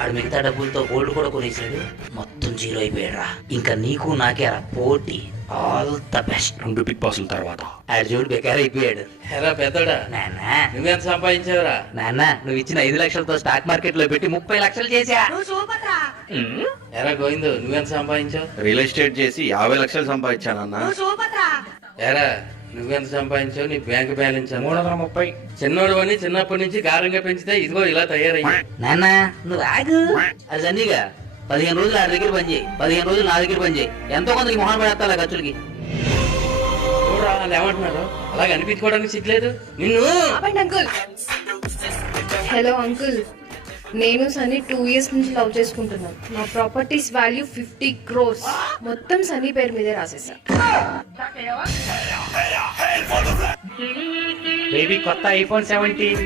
ఆడు మిగతా డబ్బులతో గోల్డ్ కూడా కొనేసాడు. మొత్తం జీరో అయిపోయాడు. ఇంకా నీకు నాకే పోటీ. All the best. 2 బిగ్ బాసుల తర్వాత ఆడు చూడు బెకార్ అయిపోయాడు. ఎరా పెద్దోడా, నాన్న నువ్వెంత సంపాదించావురా? నాన్న నువ్వు ఇచ్చిన 5 లక్షలతో స్టాక్ మార్కెట్ లో పెట్టి 30 లక్షలు చేశా. ఎరా గోవిందు, నువ్వెంత సంపాదించావు? రియల్ ఎస్టేట్ చేసి 50 లక్షలు సంపాదించానన్నా. ఎరా నువ్వెంత సంపాదించావు? నీ బ్యాంక్ బ్యాలెన్స్ ఎంత? 330. చిన్నోడు అని చిన్నప్పటి నుంచి గారంగా పెంచితే ఇదిగో ఇలా తయారయ్యా. నాన్న నువ్వు ఆగు. అది సన్నీగా 15 రోజులు ఆడి దగ్గర పని చేయి, 15 రోజులు నా దగ్గర పని చేయి. ఎంతో కొంత మొహం పడేస్తా ఖర్చులకి. చూడరా వాళ్ళు ఏమంటున్నారు? అలాగ అనిపించుకోవడానికి సిగ్గులేదు నిన్ను. అంకుల్. హలో అంకుల్, నేను సన్నీ 2 years నుంచి లవ్ చేసుకుంటున్నాను. నా ప్రాపర్టీస్ వాల్యూ 50 crores. మొత్తం సన్నీ పేరు మీదే రాసేసా. బేబీ కొత్త iPhone 17